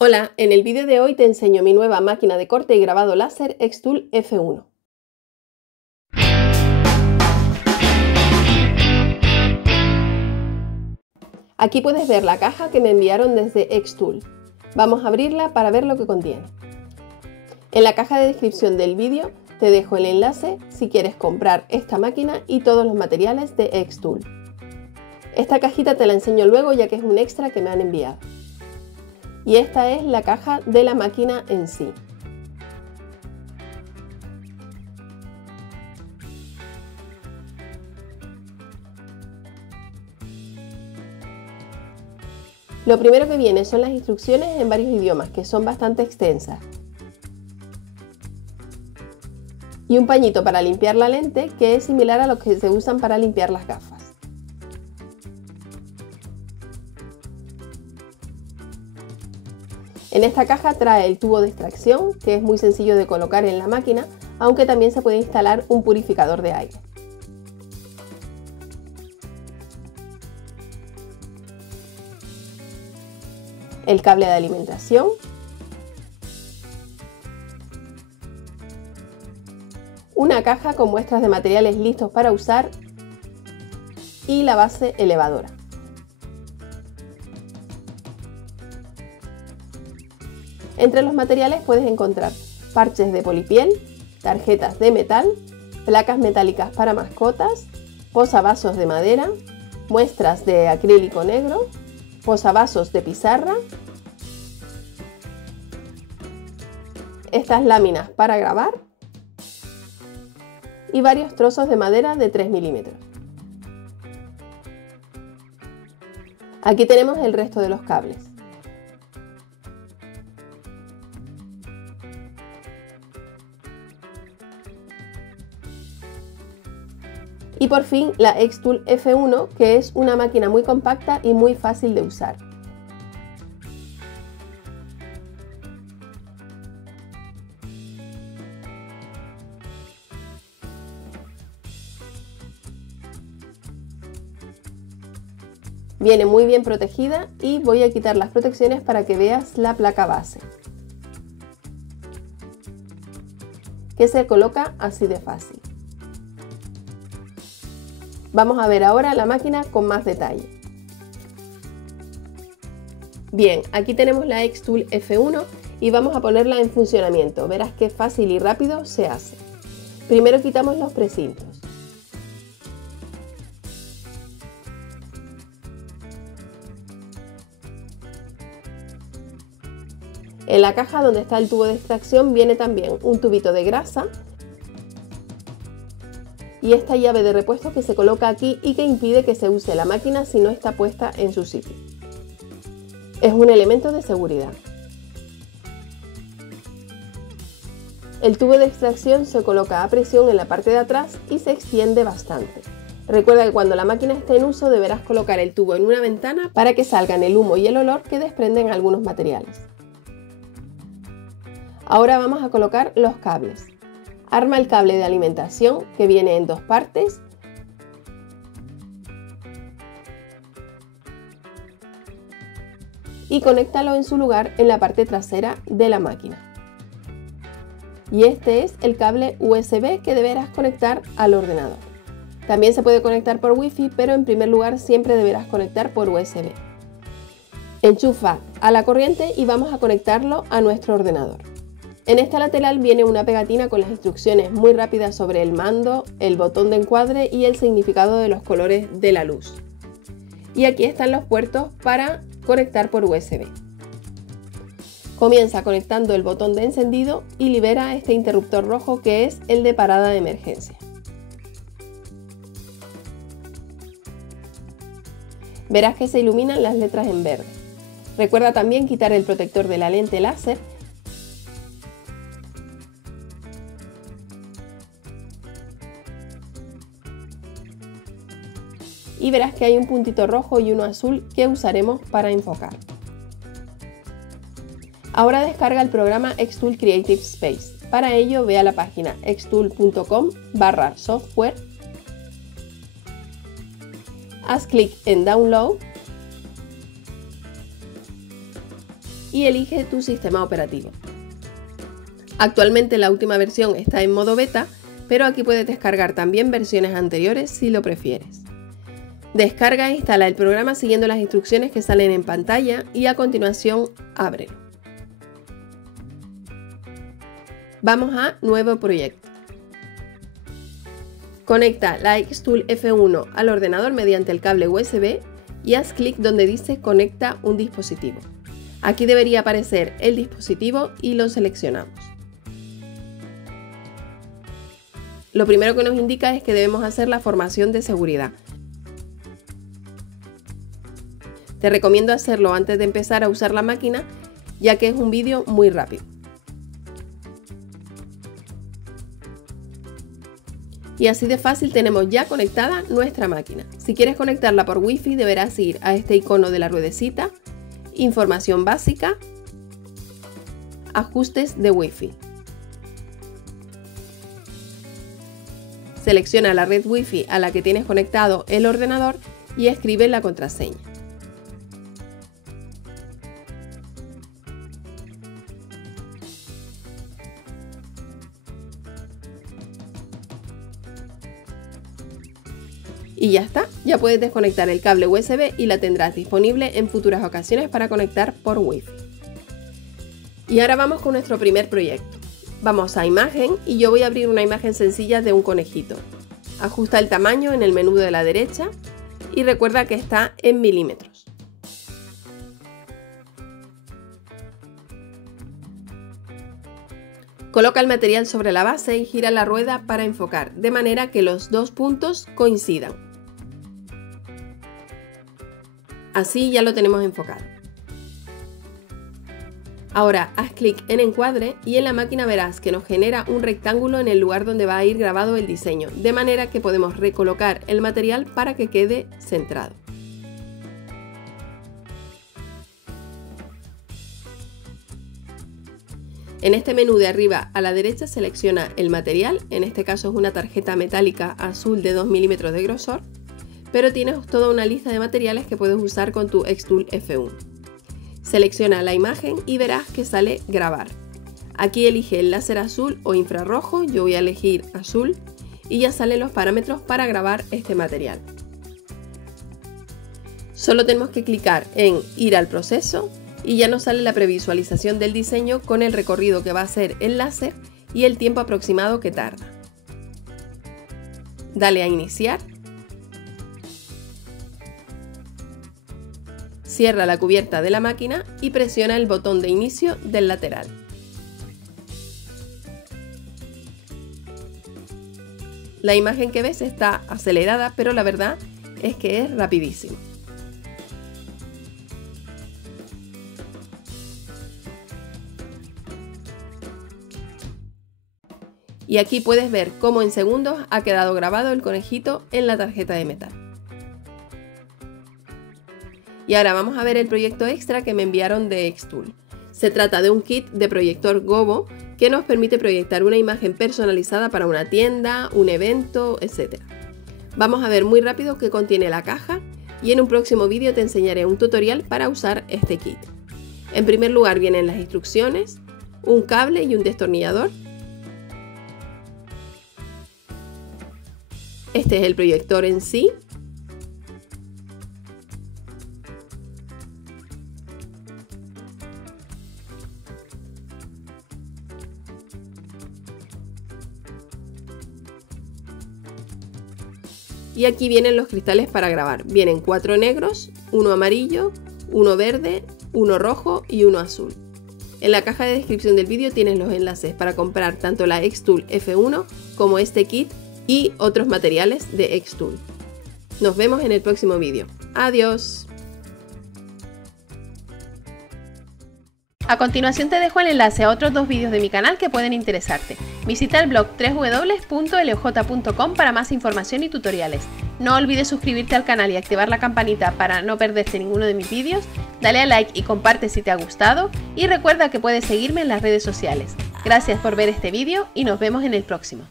Hola, en el vídeo de hoy te enseño mi nueva máquina de corte y grabado láser Xtool F1. Aquí puedes ver la caja que me enviaron desde Xtool. Vamos a abrirla para ver lo que contiene. En la caja de descripción del vídeo te dejo el enlace si quieres comprar esta máquina y todos los materiales de Xtool. Esta cajita te la enseño luego ya que es un extra que me han enviado. Y esta es la caja de la máquina en sí. Lo primero que viene son las instrucciones en varios idiomas, que son bastante extensas. Y un pañito para limpiar la lente, que es similar a los que se usan para limpiar las gafas. En esta caja trae el tubo de extracción, que es muy sencillo de colocar en la máquina, aunque también se puede instalar un purificador de aire. El cable de alimentación, una caja con muestras de materiales listos para usar y la base elevadora. Entre los materiales puedes encontrar parches de polipiel, tarjetas de metal, placas metálicas para mascotas, posavasos de madera, muestras de acrílico negro, posavasos de pizarra, estas láminas para grabar y varios trozos de madera de 3 milímetros. Aquí tenemos el resto de los cables. Y por fin la Xtool F1, que es una máquina muy compacta y muy fácil de usar. Viene muy bien protegida y voy a quitar las protecciones para que veas la placa base, que se coloca así de fácil. Vamos a ver ahora la máquina con más detalle. Bien, aquí tenemos la Xtool F1 y vamos a ponerla en funcionamiento. Verás qué fácil y rápido se hace. Primero quitamos los precintos. En la caja donde está el tubo de extracción viene también un tubito de grasa y esta llave de repuesto que se coloca aquí y que impide que se use la máquina si no está puesta en su sitio. Es un elemento de seguridad. El tubo de extracción se coloca a presión en la parte de atrás y se extiende bastante. Recuerda que cuando la máquina esté en uso deberás colocar el tubo en una ventana para que salgan el humo y el olor que desprenden algunos materiales. Ahora vamos a colocar los cables. Arma el cable de alimentación que viene en dos partes y conéctalo en su lugar en la parte trasera de la máquina. Y este es el cable USB que deberás conectar al ordenador. También se puede conectar por Wi-Fi, pero en primer lugar siempre deberás conectar por USB. Enchufa a la corriente y vamos a conectarlo a nuestro ordenador. En esta lateral viene una pegatina con las instrucciones muy rápidas sobre el mando, el botón de encuadre y el significado de los colores de la luz. Y aquí están los puertos para conectar por USB. Comienza conectando el botón de encendido y libera este interruptor rojo que es el de parada de emergencia. Verás que se iluminan las letras en verde. Recuerda también quitar el protector de la lente láser y verás que hay un puntito rojo y uno azul que usaremos para enfocar. Ahora descarga el programa Xtool Creative Space. Para ello ve a la página xtool.com/software, haz clic en Download y elige tu sistema operativo. Actualmente la última versión está en modo beta, pero aquí puedes descargar también versiones anteriores si lo prefieres. Descarga e instala el programa siguiendo las instrucciones que salen en pantalla y a continuación ábrelo. Vamos a Nuevo proyecto. Conecta la Xtool F1 al ordenador mediante el cable USB y haz clic donde dice Conecta un dispositivo. Aquí debería aparecer el dispositivo y lo seleccionamos. Lo primero que nos indica es que debemos hacer la formación de seguridad. Te recomiendo hacerlo antes de empezar a usar la máquina, ya que es un vídeo muy rápido. Y así de fácil tenemos ya conectada nuestra máquina. Si quieres conectarla por Wi-Fi deberás ir a este icono de la ruedecita, Información básica, Ajustes de Wi-Fi. Selecciona la red Wi-Fi a la que tienes conectado el ordenador y escribe la contraseña. Y ya está, ya puedes desconectar el cable USB y la tendrás disponible en futuras ocasiones para conectar por Wi-Fi. Y ahora vamos con nuestro primer proyecto. Vamos a Imagen y yo voy a abrir una imagen sencilla de un conejito. Ajusta el tamaño en el menú de la derecha y recuerda que está en milímetros. Coloca el material sobre la base y gira la rueda para enfocar, de manera que los dos puntos coincidan. Así ya lo tenemos enfocado. Ahora haz clic en encuadre y en la máquina verás que nos genera un rectángulo en el lugar donde va a ir grabado el diseño, de manera que podemos recolocar el material para que quede centrado. En este menú de arriba a la derecha selecciona el material, en este caso es una tarjeta metálica azul de 2 milímetros de grosor, pero tienes toda una lista de materiales que puedes usar con tu Xtool F1. Selecciona la imagen y verás que sale grabar. Aquí elige el láser azul o infrarrojo, yo voy a elegir azul y ya salen los parámetros para grabar este material. Solo tenemos que clicar en ir al proceso y ya nos sale la previsualización del diseño con el recorrido que va a hacer el láser y el tiempo aproximado que tarda. Dale a iniciar. Cierra la cubierta de la máquina y presiona el botón de inicio del lateral. La imagen que ves está acelerada, pero la verdad es que es rapidísimo. Y aquí puedes ver cómo en segundos ha quedado grabado el conejito en la tarjeta de metal. Y ahora vamos a ver el proyecto extra que me enviaron de Xtool. Se trata de un kit de proyector Gobo que nos permite proyectar una imagen personalizada para una tienda, un evento, etc. Vamos a ver muy rápido qué contiene la caja y en un próximo vídeo te enseñaré un tutorial para usar este kit. En primer lugar vienen las instrucciones, un cable y un destornillador. Este es el proyector en sí. Y aquí vienen los cristales para grabar. Vienen 4 negros, 1 amarillo, 1 verde, 1 rojo y 1 azul. En la caja de descripción del vídeo tienes los enlaces para comprar tanto la Xtool F1 como este kit y otros materiales de Xtool. Nos vemos en el próximo vídeo. ¡Adiós! A continuación te dejo el enlace a otros 2 vídeos de mi canal que pueden interesarte. Visita el blog www.loj.com para más información y tutoriales. No olvides suscribirte al canal y activar la campanita para no perderte ninguno de mis vídeos. Dale a like y comparte si te ha gustado. Y recuerda que puedes seguirme en las redes sociales. Gracias por ver este vídeo y nos vemos en el próximo.